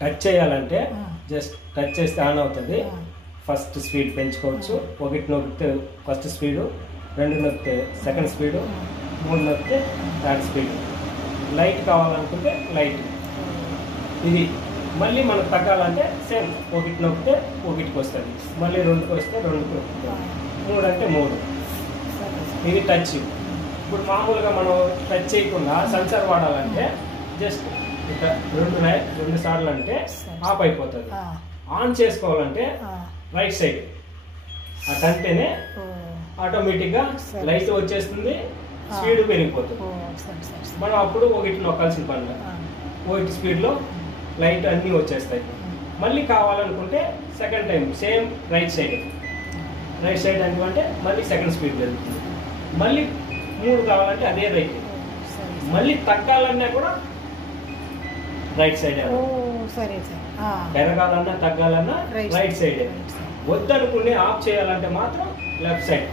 Touch చేయాలంటే just touch చేస్తే on అవుతుంది. ఫస్ట్ స్పీడ్ పెంచుకోవచ్చు. 1 నొక్కితే ఫస్ట్ స్పీడు, 2 నొక్కితే సెకండ్ స్పీడు, 3 నొక్కితే థర్డ్ స్పీడ్. లైట్ కావాలనుకుంటే లైట్. ఇది మళ్ళీ మనకు తగ్గాలంటే సేమ్ 1 నొక్కితే 1కి వస్తుంది, మళ్ళీ 2కి వస్తే 2కి వస్తుంది, 3 అంటే 3. ఇది టచ్. ఇప్పుడు మామూలుగా మనం టచ్ చేయకుండా సెన్సార్ వాడాలంటే జస్ట్ ఇక 2 సార్లు అంటే ఆఫ్ అయిపోతుంది. ఆన్ చేసుకోవాలంటే రైట్ సైడ్ అటంటేనే ఆటోమేటిక్గా లైట్ వచ్చేస్తుంది, స్పీడ్ పెరిగిపోతుంది. మనం అప్పుడు 1 నొక్కాల్సిన పని లేదు. 1 స్పీడ్లో లైట్ అన్నీ వచ్చేస్తాయి. మళ్ళీ కావాలనుకుంటే second time same right side అంటే మళ్ళీ సెకండ్ స్పీడ్ పెరుగుతుంది. మళ్ళీ 3 కావాలంటే అదే రైట్. మళ్ళీ తగ్గాలన్నా కూడా రైట్ సైడ్, పెరగాలన్నా తగ్గాలన్నా రైట్ సైడ్. వద్దనుకునే ఆఫ్ చేయాలంటే మాత్రం లెఫ్ట్ సైడ్.